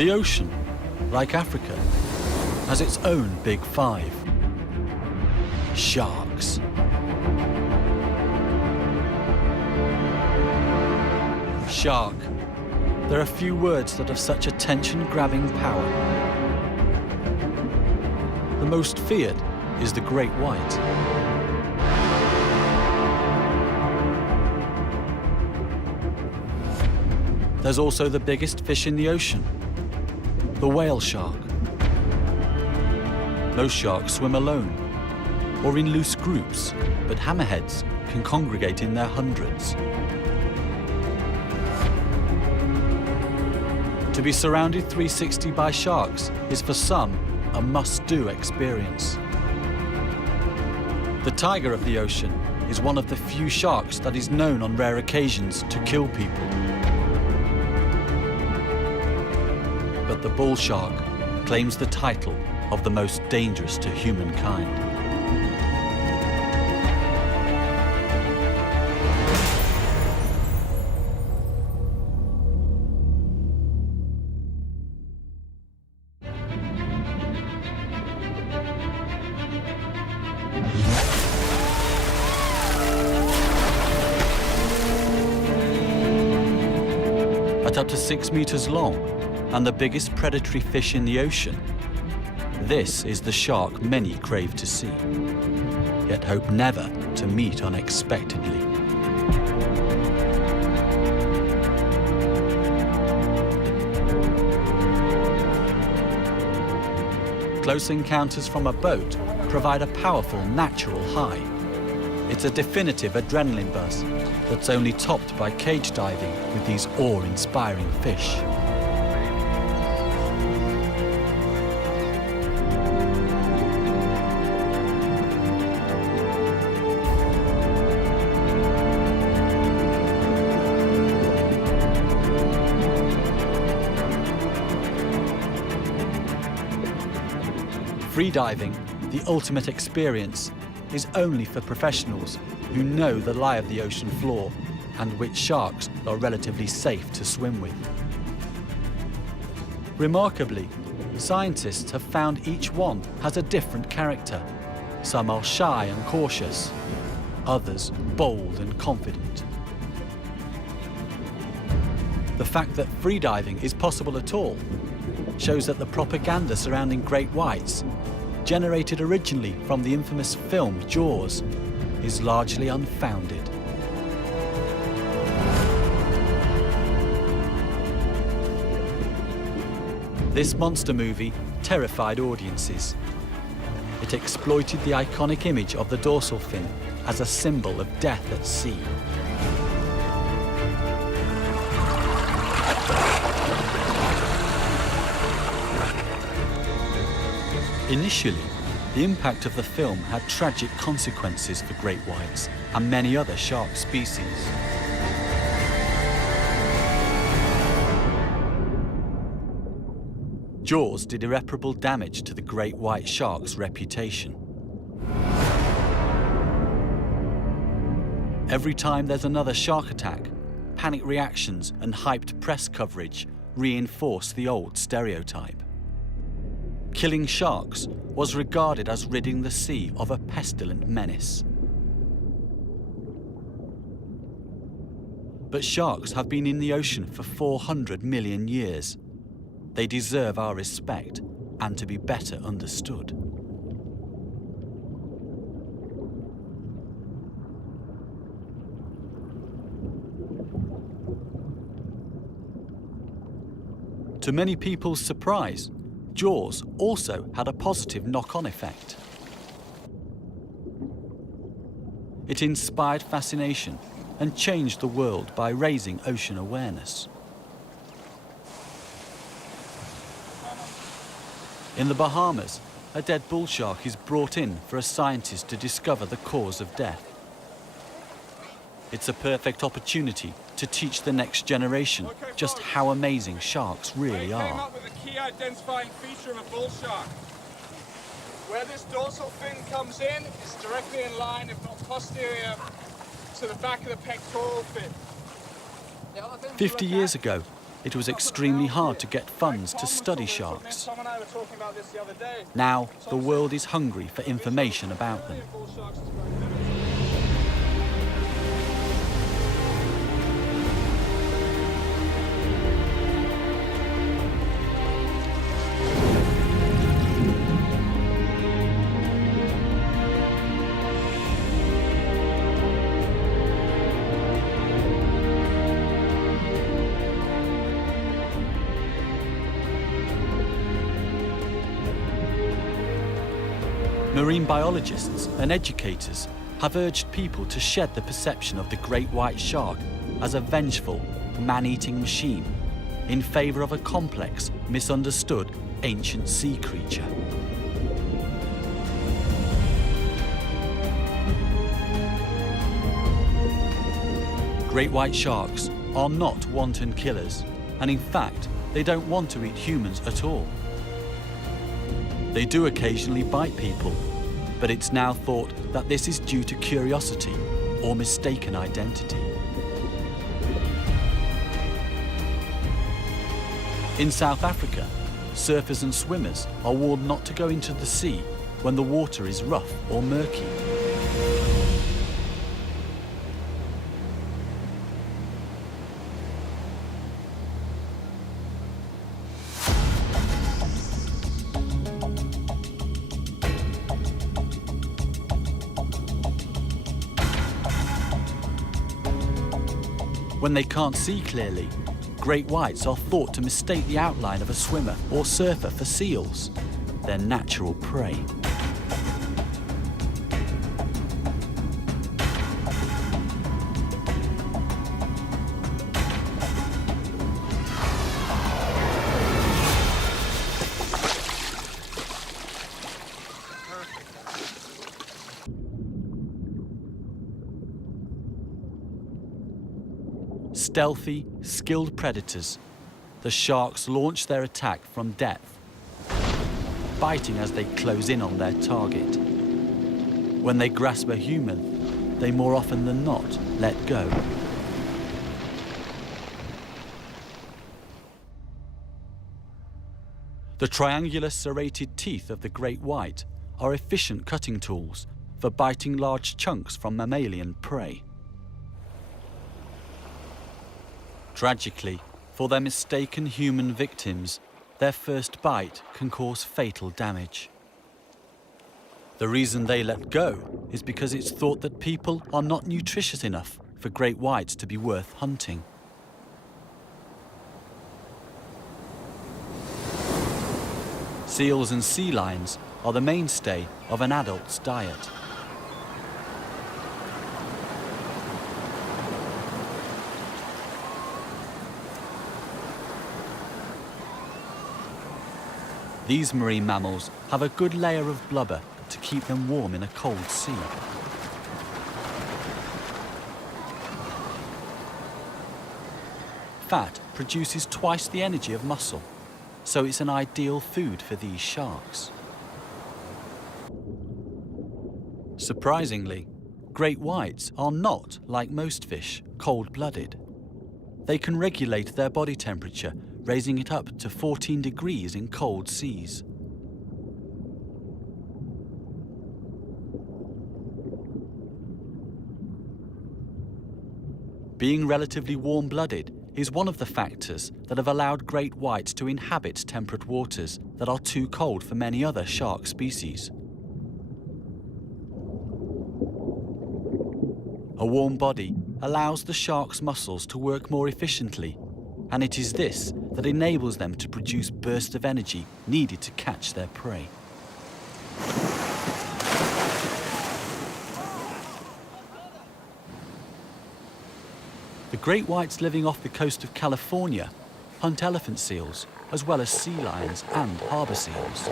The ocean, like Africa, has its own big five. Sharks. Shark. There are few words that have such attention-grabbing power. The most feared is the great white. There's also the biggest fish in the ocean, the whale shark. Most sharks swim alone or in loose groups, but hammerheads can congregate in their hundreds. To be surrounded 360 by sharks is for some a must-do experience. The tiger of the ocean is one of the few sharks that is known on rare occasions to kill people. But the bull shark claims the title of the most dangerous to humankind. At up to 6 meters long and the biggest predatory fish in the ocean, this is the shark many crave to see, yet hope never to meet unexpectedly. Close encounters from a boat provide a powerful natural high. It's a definitive adrenaline buzz that's only topped by cage diving with these awe-inspiring fish. Freediving, the ultimate experience, is only for professionals who know the lie of the ocean floor and which sharks are relatively safe to swim with. Remarkably, scientists have found each one has a different character. Some are shy and cautious, others bold and confident. The fact that freediving is possible at all shows that the propaganda surrounding great whites, generated originally from the infamous film Jaws, is largely unfounded. This monster movie terrified audiences. It exploited the iconic image of the dorsal fin as a symbol of death at sea. Initially, the impact of the film had tragic consequences for great whites and many other shark species. Jaws did irreparable damage to the great white shark's reputation. Every time there's another shark attack, panic reactions and hyped press coverage reinforce the old stereotype. Killing sharks was regarded as ridding the sea of a pestilent menace. But sharks have been in the ocean for 400 million years. They deserve our respect and to be better understood. To many people's surprise, Jaws also had a positive knock-on effect. It inspired fascination and changed the world by raising ocean awareness. In the Bahamas, a dead bull shark is brought in for a scientist to discover the cause of death. It's a perfect opportunity to teach the next generation just how amazing sharks really are. I came up with a key identifying feature of a bull shark. Where this dorsal fin comes in is directly in line, if not posterior, to the back of the pectoral fin. 50 years ago, it was extremely hard to get funds to study sharks. Now, the world is hungry for information about them. Marine biologists and educators have urged people to shed the perception of the great white shark as a vengeful, man-eating machine in favour of a complex, misunderstood, ancient sea creature. Great white sharks are not wanton killers, and in fact, they don't want to eat humans at all. They do occasionally bite people, but it's now thought that this is due to curiosity or mistaken identity. In South Africa, surfers and swimmers are warned not to go into the sea when the water is rough or murky. When they can't see clearly, great whites are thought to mistake the outline of a swimmer or surfer for seals, their natural prey. Stealthy, skilled predators, the sharks launch their attack from depth, biting as they close in on their target. When they grasp a human, they more often than not let go. The triangular serrated teeth of the great white are efficient cutting tools for biting large chunks from mammalian prey. Tragically, for their mistaken human victims, their first bite can cause fatal damage. The reason they let go is because it's thought that people are not nutritious enough for great whites to be worth hunting. Seals and sea lions are the mainstay of an adult's diet. These marine mammals have a good layer of blubber to keep them warm in a cold sea. Fat produces twice the energy of muscle, so it's an ideal food for these sharks. Surprisingly, great whites are not, like most fish, cold-blooded. They can regulate their body temperature, raising it up to 14 degrees in cold seas. Being relatively warm-blooded is one of the factors that have allowed great whites to inhabit temperate waters that are too cold for many other shark species. A warm body allows the shark's muscles to work more efficiently, and it is this that enables them to produce bursts of energy needed to catch their prey. The great whites living off the coast of California hunt elephant seals, as well as sea lions and harbour seals.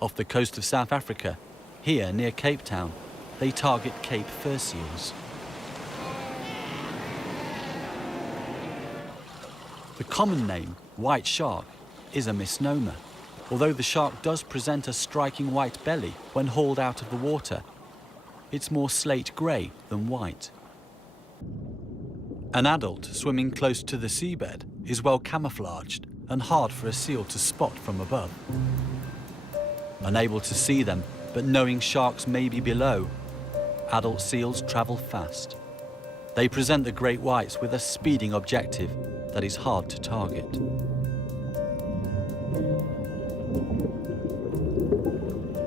Off the coast of South Africa, here near Cape Town, they target Cape fur seals. The common name, white shark, is a misnomer. Although the shark does present a striking white belly when hauled out of the water, it's more slate grey than white. An adult swimming close to the seabed is well camouflaged and hard for a seal to spot from above. Unable to see them, but knowing sharks may be below, adult seals travel fast. They present the great whites with a speeding objective that is hard to target.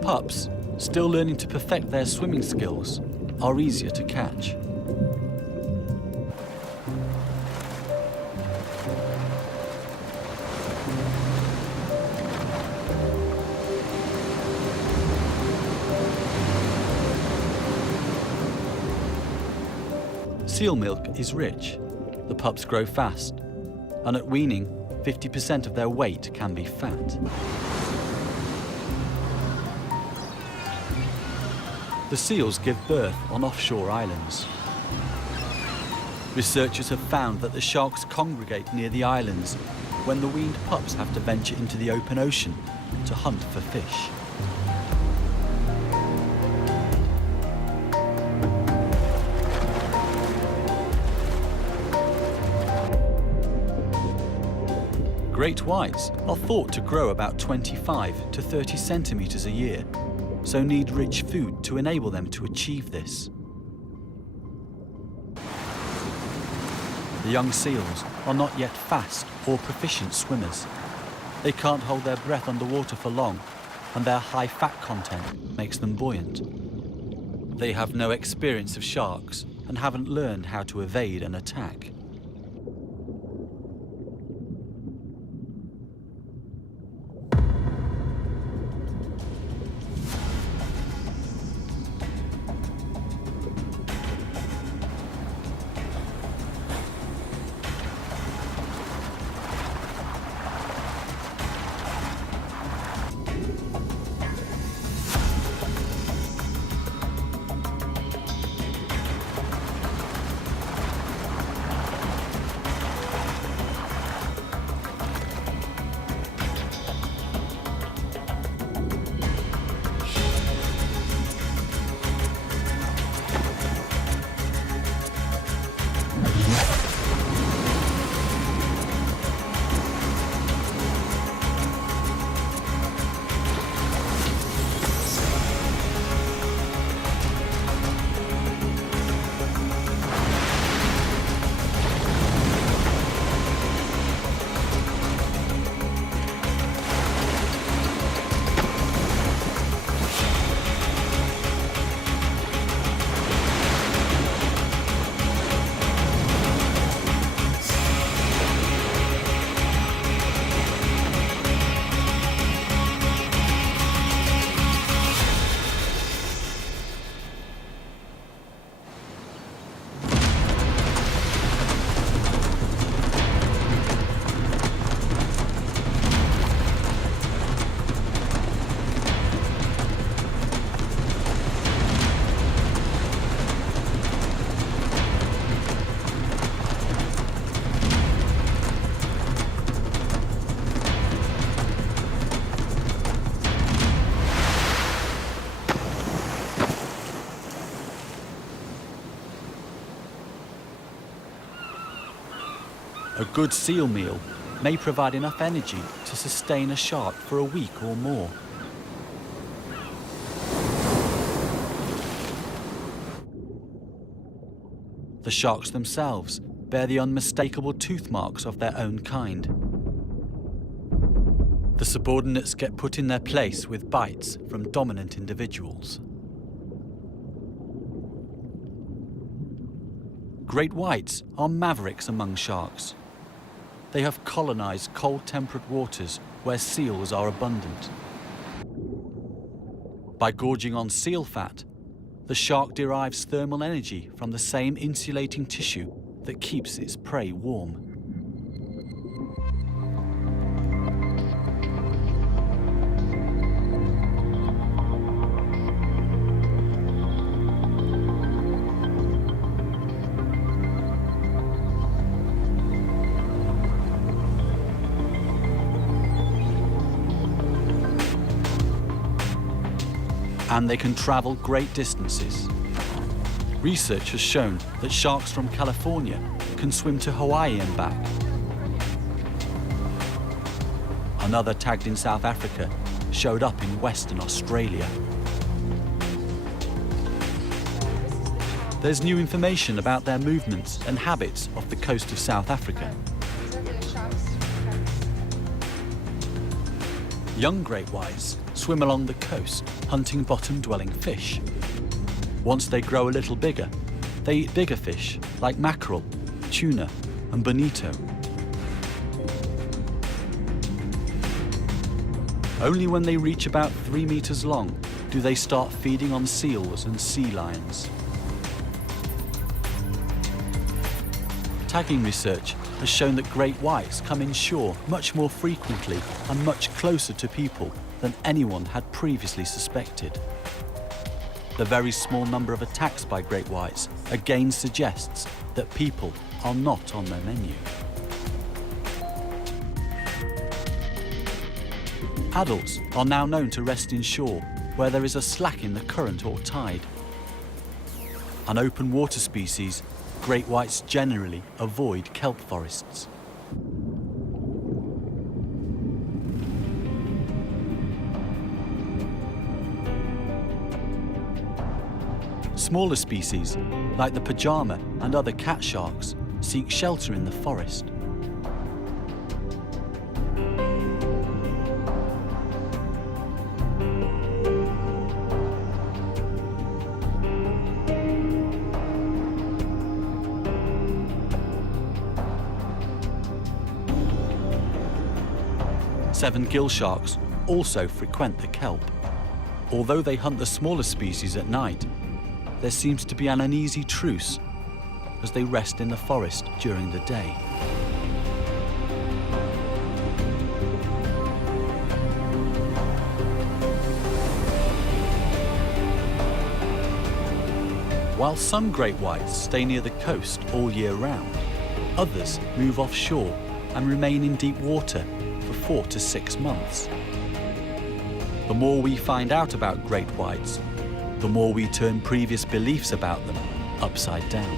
Pups, still learning to perfect their swimming skills, are easier to catch. Seal milk is rich. The pups grow fast, and at weaning, 50% of their weight can be fat. The seals give birth on offshore islands. Researchers have found that the sharks congregate near the islands when the weaned pups have to venture into the open ocean to hunt for fish. Great whites are thought to grow about 25 to 30 centimetres a year, so need rich food to enable them to achieve this. The young seals are not yet fast or proficient swimmers. They can't hold their breath underwater for long, and their high fat content makes them buoyant. They have no experience of sharks and haven't learned how to evade an attack. A good seal meal may provide enough energy to sustain a shark for a week or more. The sharks themselves bear the unmistakable tooth marks of their own kind. The subordinates get put in their place with bites from dominant individuals. Great whites are mavericks among sharks. They have colonized cold temperate waters where seals are abundant. By gorging on seal fat, the shark derives thermal energy from the same insulating tissue that keeps its prey warm. And they can travel great distances, Research has shown that sharks from California can swim to Hawaii and back. Another tagged in South Africa showed up in Western Australia. There's new information about their movements and habits off the coast of South Africa. Young great whites swim along the coast, hunting bottom-dwelling fish. Once they grow a little bigger, they eat bigger fish like mackerel, tuna, and bonito. Only when they reach about 3 meters long do they start feeding on seals and sea lions. Tagging research has shown that great whites come inshore much more frequently and much closer to people than anyone had previously suspected. The very small number of attacks by great whites again suggests that people are not on their menu. Adults are now known to rest inshore where there is a slack in the current or tide. An open water species, great whites generally avoid kelp forests. Smaller species, like the pajama and other cat sharks, seek shelter in the forest. Seven-gill sharks also frequent the kelp. Although they hunt the smaller species at night, there seems to be an uneasy truce as they rest in the forest during the day. While some great whites stay near the coast all year round, others move offshore and remain in deep water for 4 to 6 months. The more we find out about great whites, the more we turn previous beliefs about them upside down.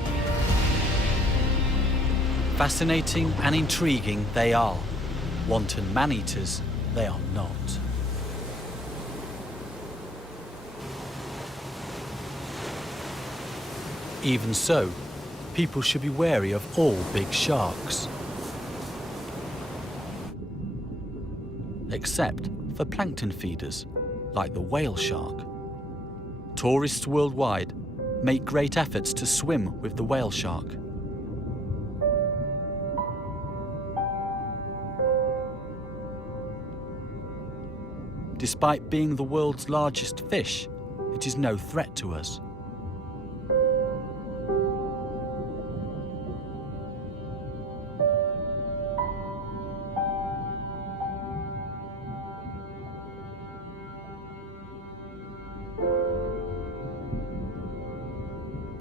Fascinating and intriguing they are. Wanton man-eaters they are not. Even so, people should be wary of all big sharks. Except for plankton feeders, like the whale shark. Tourists worldwide make great efforts to swim with the whale shark. Despite being the world's largest fish, it is no threat to us.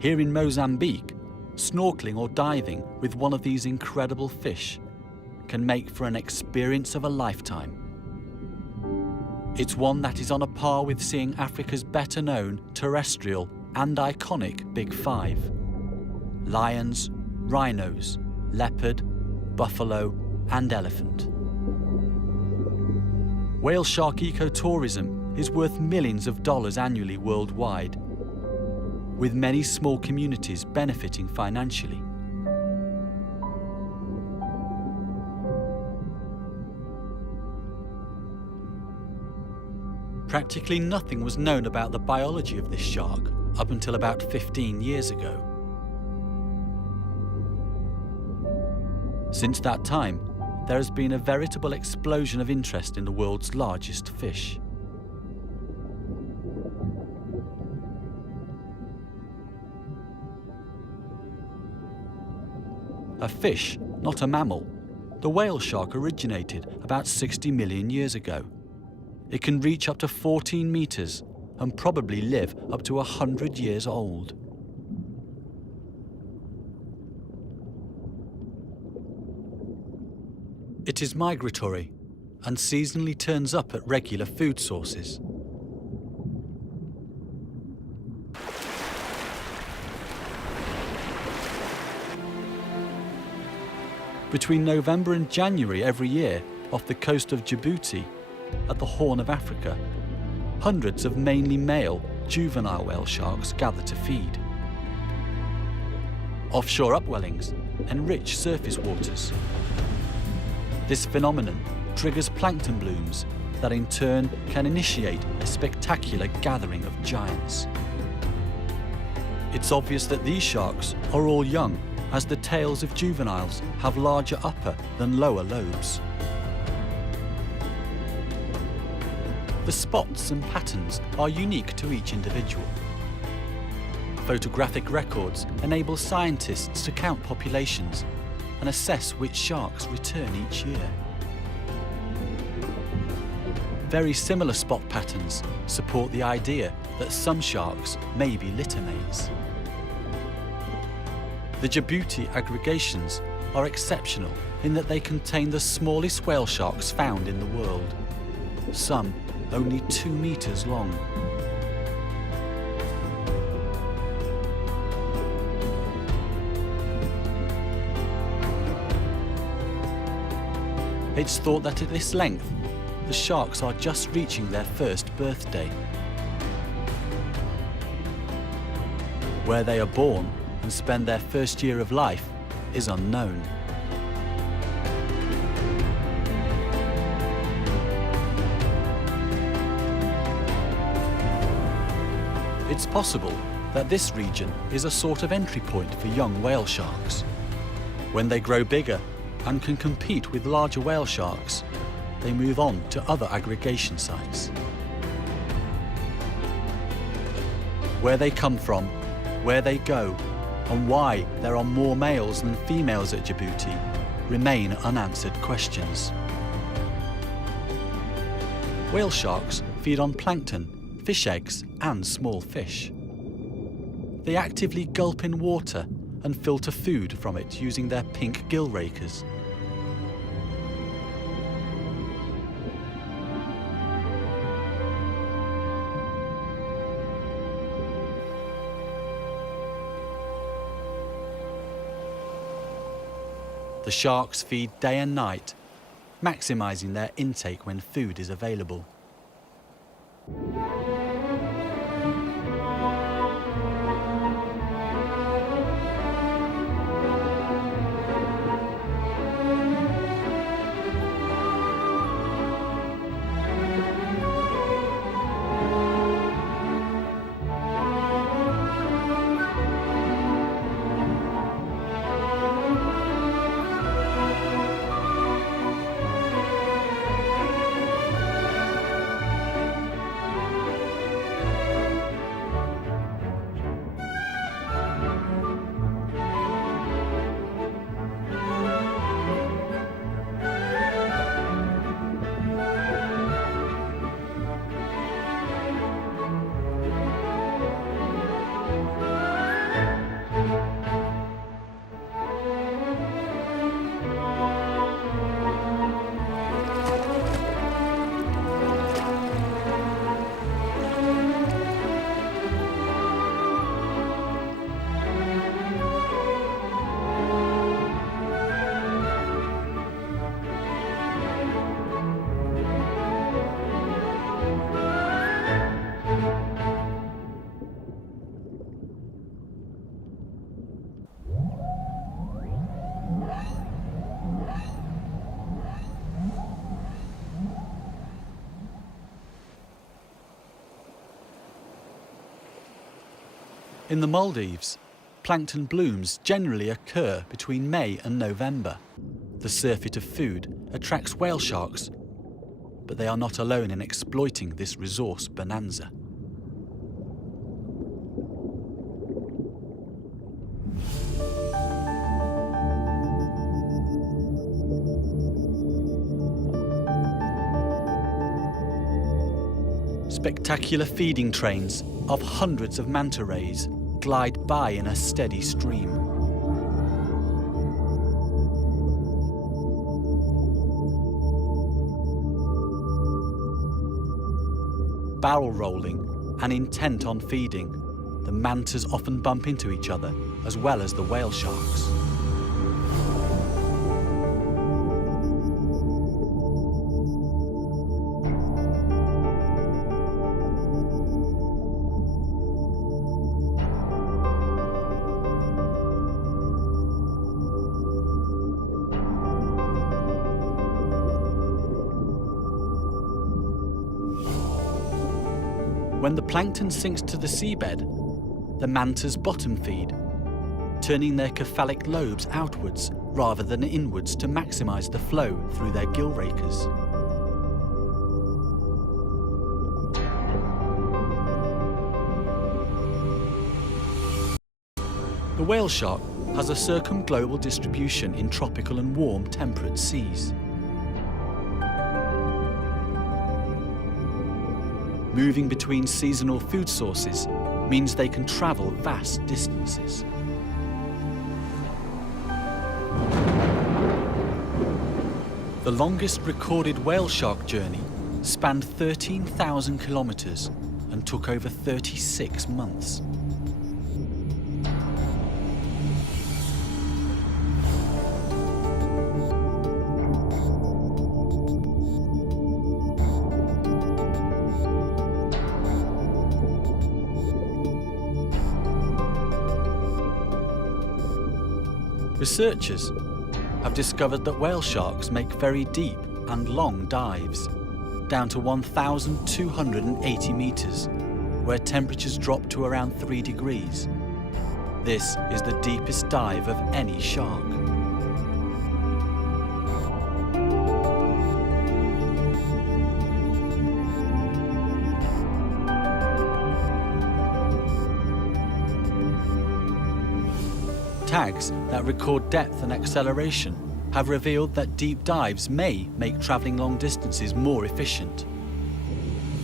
Here in Mozambique, snorkeling or diving with one of these incredible fish can make for an experience of a lifetime. It's one that is on a par with seeing Africa's better-known terrestrial and iconic Big Five: lions, rhinos, leopard, buffalo, and elephant. Whale shark ecotourism is worth millions of dollars annually worldwide, with many small communities benefiting financially. Practically nothing was known about the biology of this shark up until about 15 years ago. Since that time, there has been a veritable explosion of interest in the world's largest fish. A fish, not a mammal, the whale shark originated about 60 million years ago. It can reach up to 14 meters and probably live up to 100 years old. It is migratory and seasonally turns up at regular food sources. Between November and January every year, off the coast of Djibouti, at the Horn of Africa, hundreds of mainly male juvenile whale sharks gather to feed. Offshore upwellings enrich surface waters. This phenomenon triggers plankton blooms that in turn can initiate a spectacular gathering of giants. It's obvious that these sharks are all young, as the tails of juveniles have larger upper than lower lobes. The spots and patterns are unique to each individual. Photographic records enable scientists to count populations and assess which sharks return each year. Very similar spot patterns support the idea that some sharks may be littermates. The Djibouti aggregations are exceptional in that they contain the smallest whale sharks found in the world, some only 2 meters long. It's thought that at this length, the sharks are just reaching their first birthday. Where they are born and spend their first year of life is unknown. It's possible that this region is a sort of entry point for young whale sharks. When they grow bigger and can compete with larger whale sharks, they move on to other aggregation sites. Where they come from, where they go, and why there are more males than females at Djibouti remain unanswered questions. Whale sharks feed on plankton, fish eggs, and small fish. They actively gulp in water and filter food from it using their pink gill rakers. The sharks feed day and night, maximizing their intake when food is available. In the Maldives, plankton blooms generally occur between May and November. The surfeit of food attracts whale sharks, but they are not alone in exploiting this resource bonanza. Spectacular feeding trains of hundreds of manta rays glide by in a steady stream. Barrel rolling and intent on feeding, the mantas often bump into each other as well as the whale sharks. When the plankton sinks to the seabed, the mantas bottom feed, turning their cephalic lobes outwards rather than inwards to maximise the flow through their gill rakers. The whale shark has a circumglobal distribution in tropical and warm temperate seas. Moving between seasonal food sources means they can travel vast distances. The longest recorded whale shark journey spanned 13,000 kilometres and took over 36 months. Researchers have discovered that whale sharks make very deep and long dives, down to 1,280 metres, where temperatures drop to around 3 degrees. This is the deepest dive of any shark. Tags that record depth and acceleration have revealed that deep dives may make travelling long distances more efficient.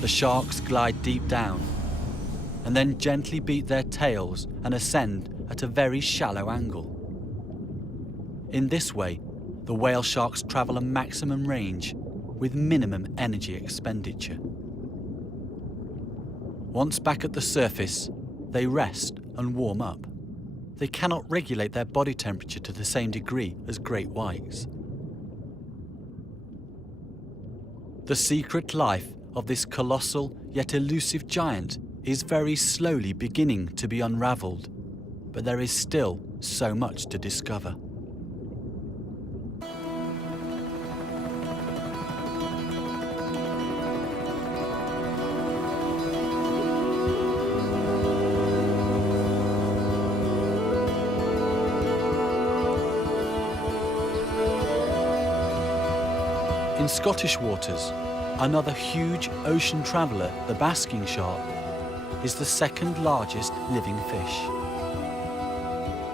The sharks glide deep down and then gently beat their tails and ascend at a very shallow angle. In this way, the whale sharks travel a maximum range with minimum energy expenditure. Once back at the surface, they rest and warm up. They cannot regulate their body temperature to the same degree as great whites. The secret life of this colossal yet elusive giant is very slowly beginning to be unravelled, but there is still so much to discover. In Scottish waters, another huge ocean traveller, the basking shark, is the second largest living fish.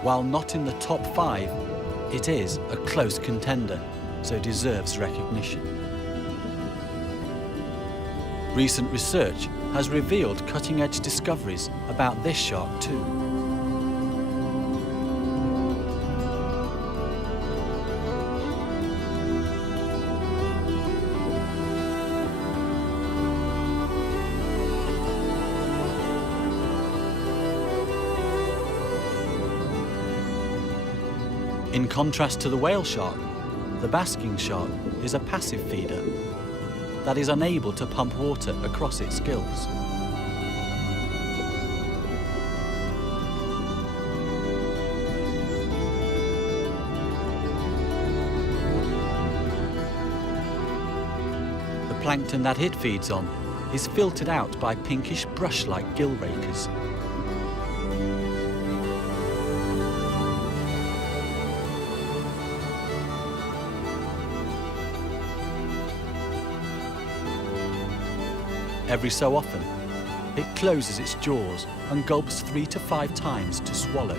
While not in the top 5, it is a close contender, so deserves recognition. Recent research has revealed cutting-edge discoveries about this shark too. In contrast to the whale shark, the basking shark is a passive feeder that is unable to pump water across its gills. The plankton that it feeds on is filtered out by pinkish brush-like gill rakers. Every so often, it closes its jaws and gulps 3 to 5 times to swallow.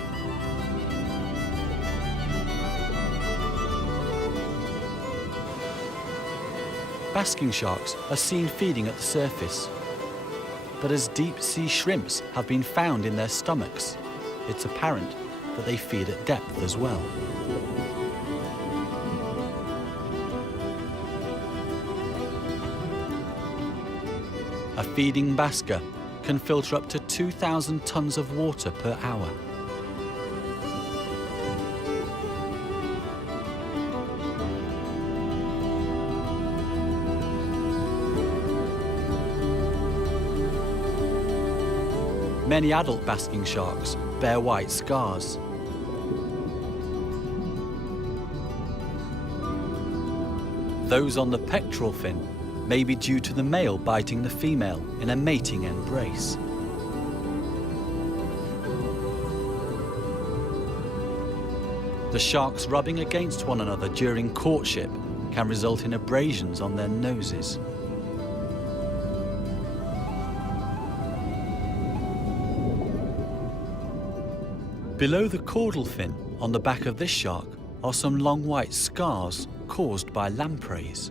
Basking sharks are seen feeding at the surface, but as deep-sea shrimps have been found in their stomachs, it's apparent that they feed at depth as well. A feeding basker can filter up to 2,000 tons of water per hour. Many adult basking sharks bear white scars. Those on the pectoral fin may be due to the male biting the female in a mating embrace. The sharks rubbing against one another during courtship can result in abrasions on their noses. Below the caudal fin on the back of this shark are some long white scars caused by lampreys.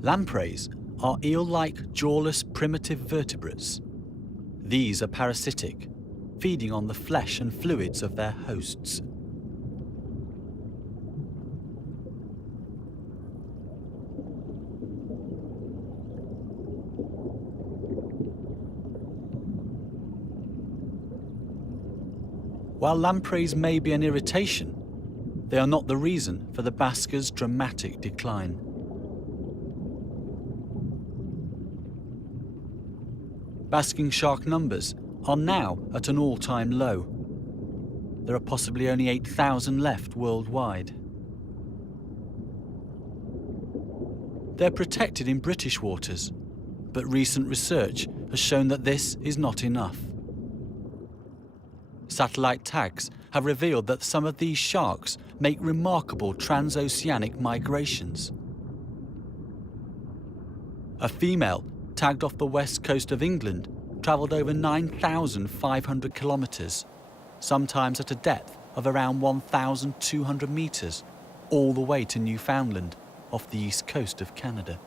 Lampreys are eel-like, jawless, primitive vertebrates. These are parasitic, feeding on the flesh and fluids of their hosts. While lampreys may be an irritation, they are not the reason for the basker's dramatic decline. Basking shark numbers are now at an all-time low. There are possibly only 8,000 left worldwide. They're protected in British waters, but recent research has shown that this is not enough. Satellite tags have revealed that some of these sharks make remarkable transoceanic migrations. A female tagged off the west coast of England travelled over 9,500 kilometres, sometimes at a depth of around 1,200 metres, all the way to Newfoundland, off the east coast of Canada.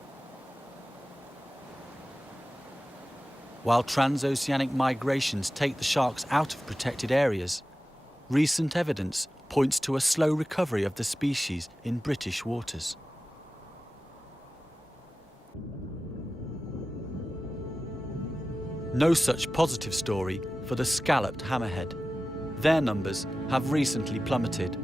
While transoceanic migrations take the sharks out of protected areas, recent evidence points to a slow recovery of the species in British waters. No such positive story for the scalloped hammerhead. Their numbers have recently plummeted,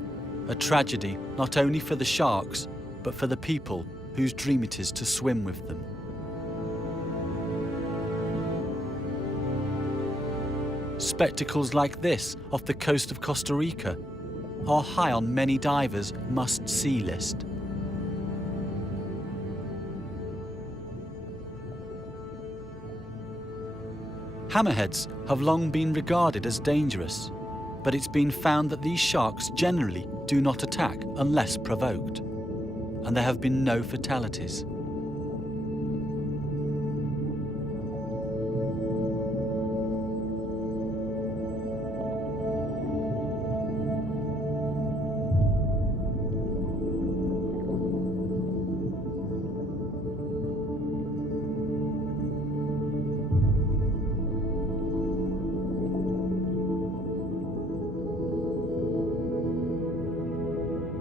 a tragedy not only for the sharks, but for the people whose dream it is to swim with them. Spectacles like this off the coast of Costa Rica are high on many divers' must-see list. Hammerheads have long been regarded as dangerous, but it's been found that these sharks generally do not attack unless provoked, and there have been no fatalities.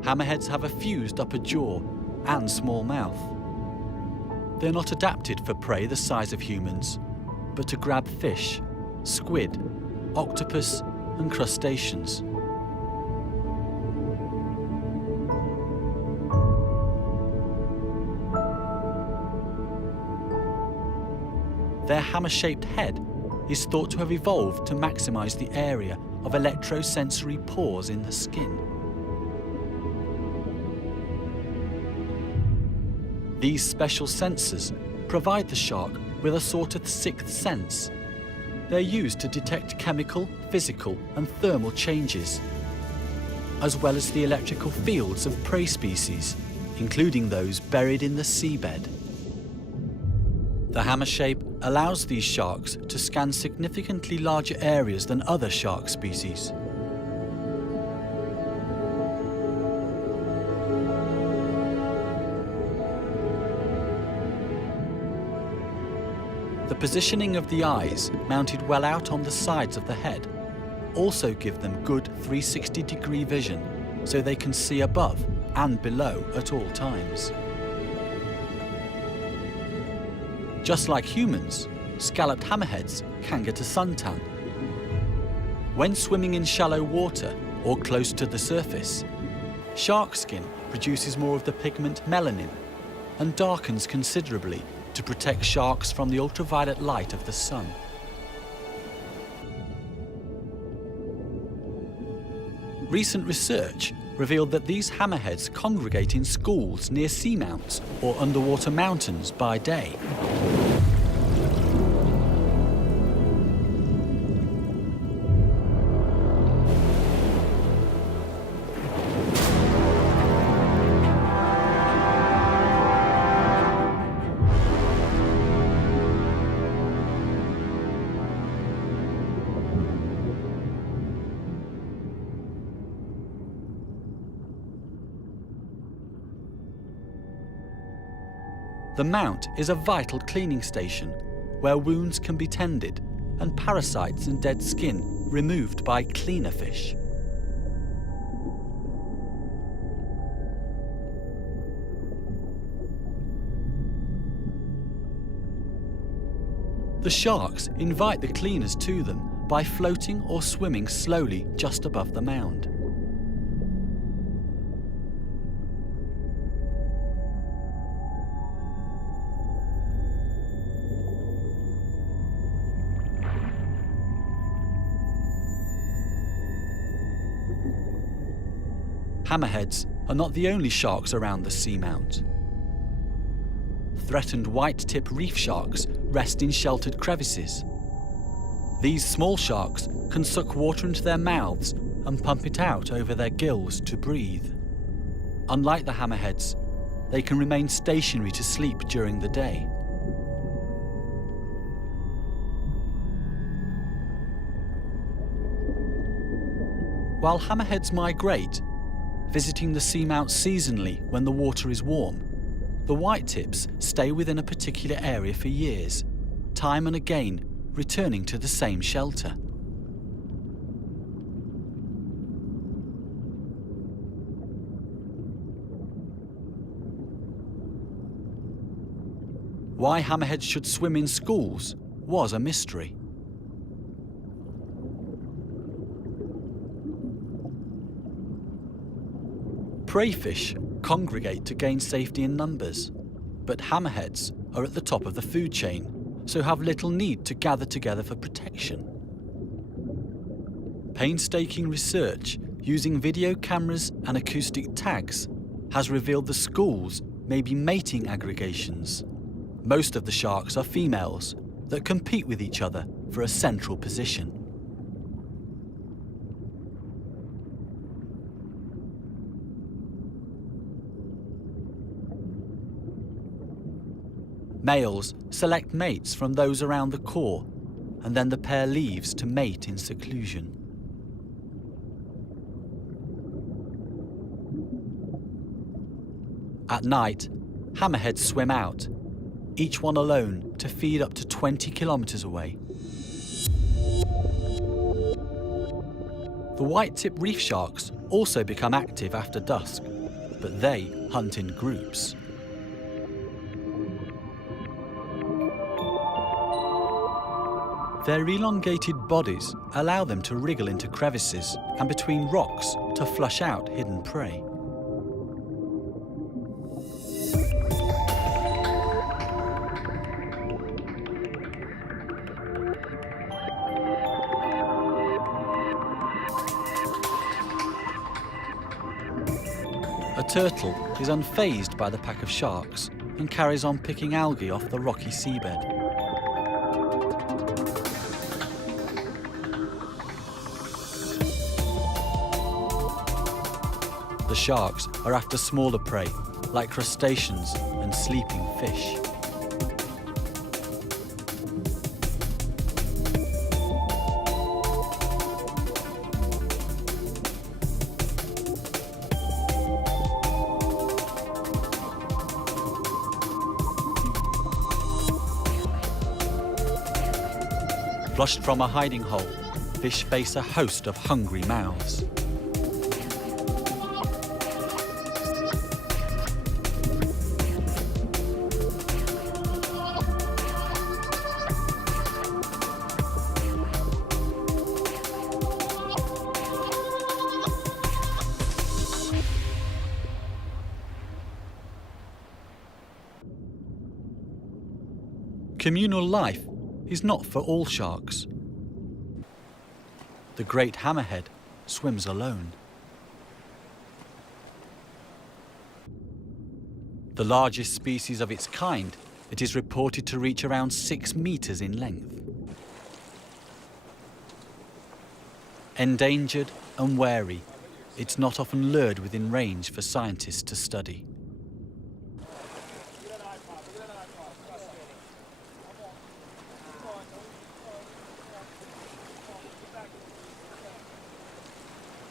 Hammerheads have a fused upper jaw and small mouth. They're not adapted for prey the size of humans, but to grab fish, squid, octopus, and crustaceans. Their hammer-shaped head is thought to have evolved to maximize the area of electrosensory pores in the skin. These special sensors provide the shark with a sort of sixth sense. They're used to detect chemical, physical, and thermal changes, as well as the electrical fields of prey species, including those buried in the seabed. The hammer shape allows these sharks to scan significantly larger areas than other shark species. The positioning of the eyes, mounted well out on the sides of the head, also give them good 360-degree vision, so they can see above and below at all times. Just like humans, scalloped hammerheads can get a suntan. When swimming in shallow water or close to the surface, shark skin produces more of the pigment melanin and darkens considerably to protect sharks from the ultraviolet light of the sun. Recent research revealed that these hammerheads congregate in schools near seamounts or underwater mountains by day. The mount is a vital cleaning station where wounds can be tended and parasites and dead skin removed by cleaner fish. The sharks invite the cleaners to them by floating or swimming slowly just above the mound. Hammerheads are not the only sharks around the seamount. Threatened white-tip reef sharks rest in sheltered crevices. These small sharks can suck water into their mouths and pump it out over their gills to breathe. Unlike the hammerheads, they can remain stationary to sleep during the day. While hammerheads migrate, visiting the seamount seasonally when the water is warm, the whitetips stay within a particular area for years, time and again returning to the same shelter. Why hammerheads should swim in schools was a mystery. Prey fish congregate to gain safety in numbers, but hammerheads are at the top of the food chain, so have little need to gather together for protection. Painstaking research using video cameras and acoustic tags has revealed the schools may be mating aggregations. Most of the sharks are females that compete with each other for a central position. Males select mates from those around the core, and then the pair leaves to mate in seclusion. At night, hammerheads swim out, each one alone to feed up to 20 kilometers away. The white-tip reef sharks also become active after dusk, but they hunt in groups. Their elongated bodies allow them to wriggle into crevices and between rocks to flush out hidden prey. A turtle is unfazed by the pack of sharks and carries on picking algae off the rocky seabed. The sharks are after smaller prey, like crustaceans and sleeping fish. Flushed from a hiding hole, fish face a host of hungry mouths. Communal life is not for all sharks. The great hammerhead swims alone. The largest species of its kind, it is reported to reach around 6 meters in length. Endangered and wary, it's not often lured within range for scientists to study.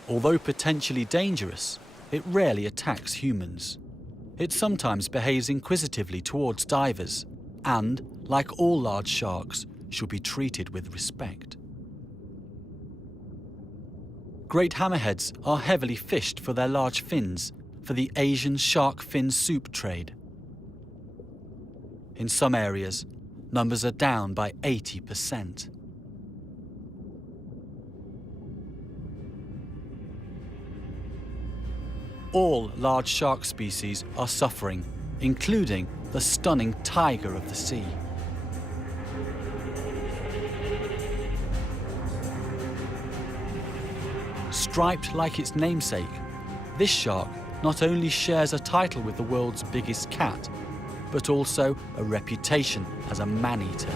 Although potentially dangerous, it rarely attacks humans. It sometimes behaves inquisitively towards divers and, like all large sharks, should be treated with respect. Great hammerheads are heavily fished for their large fins for the Asian shark fin soup trade. In some areas, numbers are down by 80%. All large shark species are suffering, including the stunning tiger of the sea. Striped like its namesake, this shark not only shares a title with the world's biggest cat, but also a reputation as a man-eater.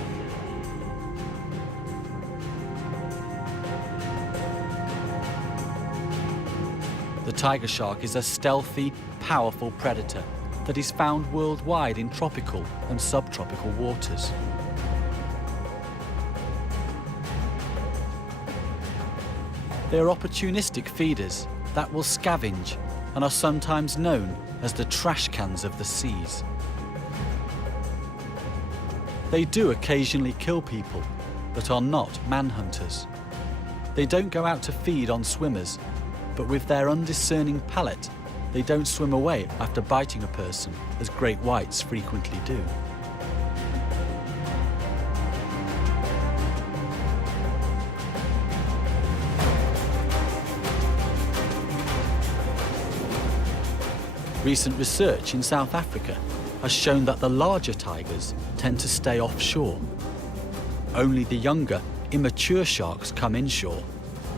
The tiger shark is a stealthy, powerful predator that is found worldwide in tropical and subtropical waters. They are opportunistic feeders that will scavenge and are sometimes known as the trash cans of the seas. They do occasionally kill people, but are not manhunters. They don't go out to feed on swimmers, but with their undiscerning palate, they don't swim away after biting a person, as great whites frequently do. Recent research in South Africa has shown that the larger tigers tend to stay offshore. Only the younger, immature sharks come inshore,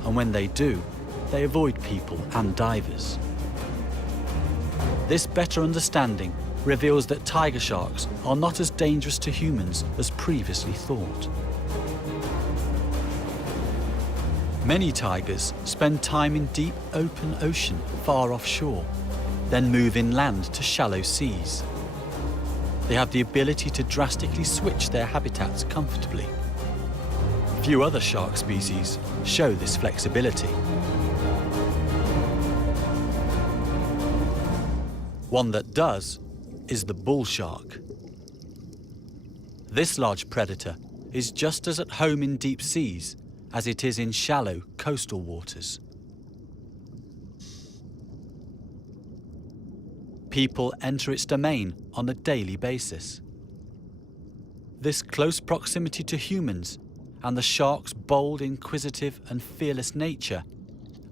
and when they do, they avoid people and divers. This better understanding reveals that tiger sharks are not as dangerous to humans as previously thought. Many tigers spend time in deep open ocean far offshore, then move inland to shallow seas. They have the ability to drastically switch their habitats comfortably. Few other shark species show this flexibility. One that does is the bull shark. This large predator is just as at home in deep seas as it is in shallow coastal waters. People enter its domain on a daily basis. This close proximity to humans and the shark's bold, inquisitive and fearless nature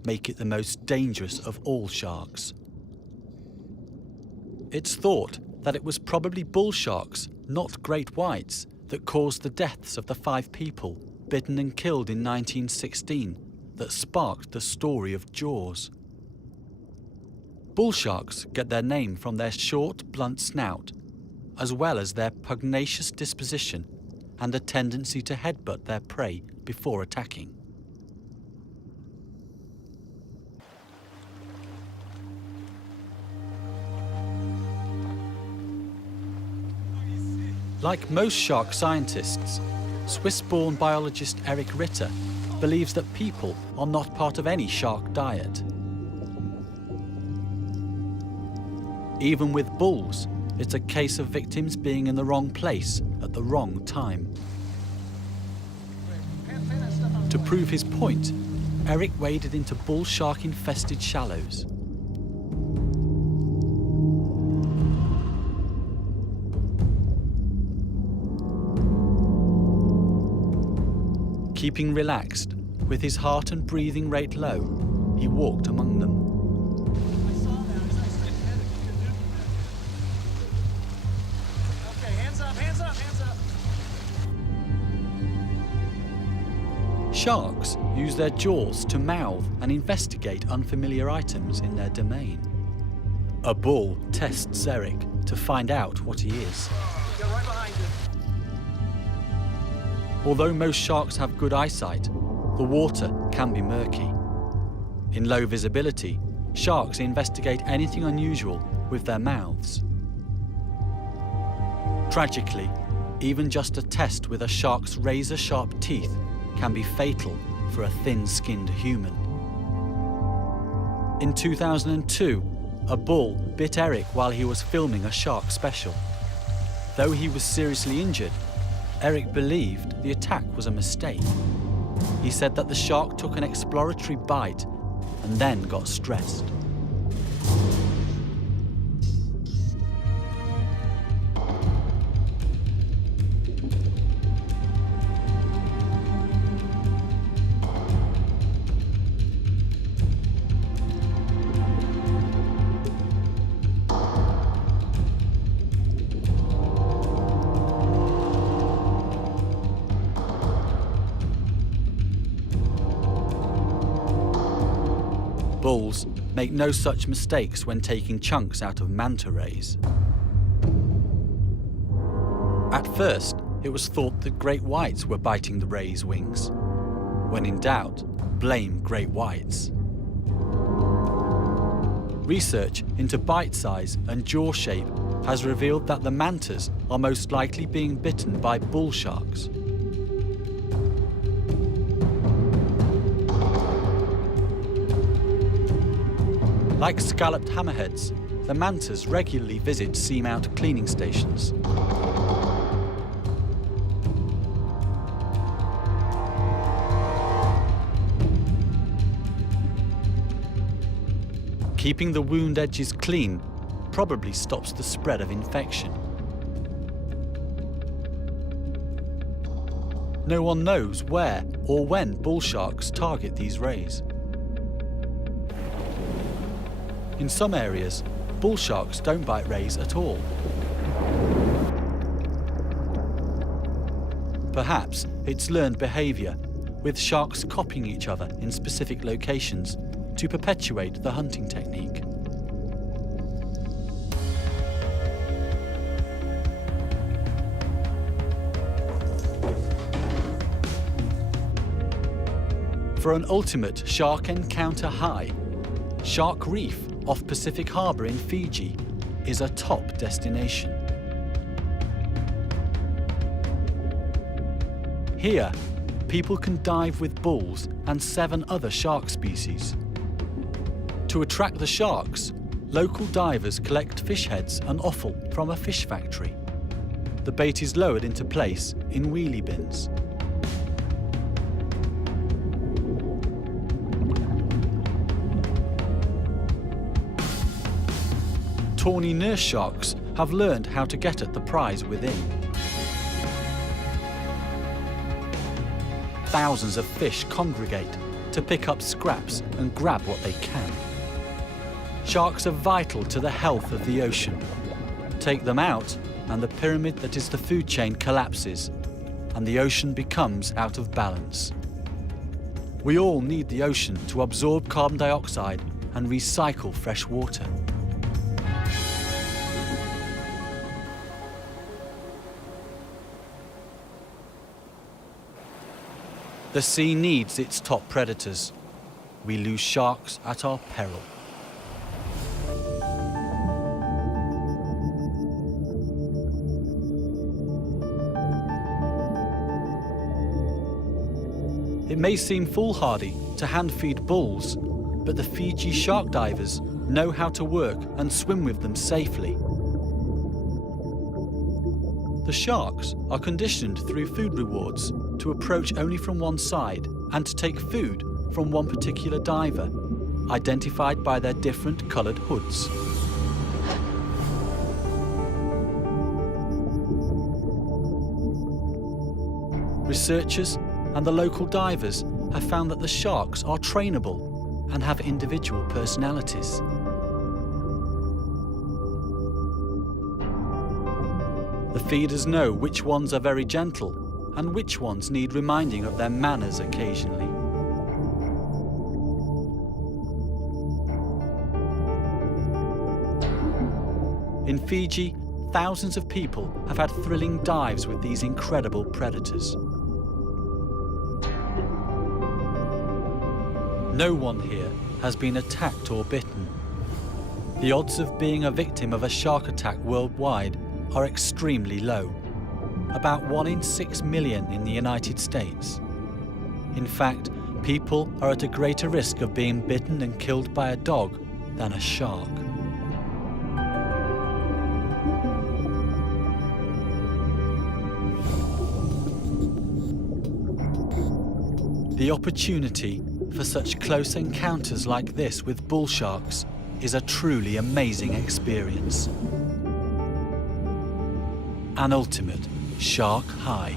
make it the most dangerous of all sharks. It's thought that it was probably bull sharks, not great whites, that caused the deaths of the 5 people bitten and killed in 1916 that sparked the story of Jaws. Bull sharks get their name from their short, blunt snout, as well as their pugnacious disposition and a tendency to headbutt their prey before attacking. Like most shark scientists, Swiss-born biologist Eric Ritter believes that people are not part of any shark diet. Even with bulls, it's a case of victims being in the wrong place at the wrong time. To prove his point, Eric waded into bull shark-infested shallows. Keeping relaxed, with his heart and breathing rate low, he walked among them. Okay, hands up, hands up, hands up. Sharks use their jaws to mouth and investigate unfamiliar items in their domain. A bull tests Eric to find out what he is. Get right behind you. Although most sharks have good eyesight, the water can be murky. In low visibility, sharks investigate anything unusual with their mouths. Tragically, even just a test with a shark's razor-sharp teeth can be fatal for a thin-skinned human. In 2002, a bull bit Eric while he was filming a shark special. Though he was seriously injured, Eric believed the attack was a mistake. He said that the shark took an exploratory bite and then got stressed. Bulls make no such mistakes when taking chunks out of manta rays. At first, it was thought that great whites were biting the rays' wings. When in doubt, blame great whites. Research into bite size and jaw shape has revealed that the mantas are most likely being bitten by bull sharks. Like scalloped hammerheads, the mantas regularly visit seamount cleaning stations. Keeping the wound edges clean probably stops the spread of infection. No one knows where or when bull sharks target these rays. In some areas, bull sharks don't bite rays at all. Perhaps it's learned behaviour, with sharks copying each other in specific locations to perpetuate the hunting technique. For an ultimate shark encounter high, Shark Reef off Pacific Harbour in Fiji is a top destination. Here, people can dive with bulls and 7 other shark species. To attract the sharks, local divers collect fish heads and offal from a fish factory. The bait is lowered into place in wheelie bins. Tawny nurse sharks have learned how to get at the prize within. Thousands of fish congregate to pick up scraps and grab what they can. Sharks are vital to the health of the ocean. Take them out, and the pyramid that is the food chain collapses, and the ocean becomes out of balance. We all need the ocean to absorb carbon dioxide and recycle fresh water. The sea needs its top predators. We lose sharks at our peril. It may seem foolhardy to hand-feed bulls, but the Fiji shark divers know how to work and swim with them safely. The sharks are conditioned through food rewards to approach only from one side and to take food from one particular diver, identified by their different coloured hoods. Researchers and the local divers have found that the sharks are trainable and have individual personalities. The feeders know which ones are very gentle and which ones need reminding of their manners occasionally. In Fiji, thousands of people have had thrilling dives with these incredible predators. No one here has been attacked or bitten. The odds of being a victim of a shark attack worldwide are extremely low, about 1 in 6 million in the United States. In fact, people are at a greater risk of being bitten and killed by a dog than a shark. The opportunity for such close encounters like this with bull sharks is a truly amazing experience. An ultimate shark high.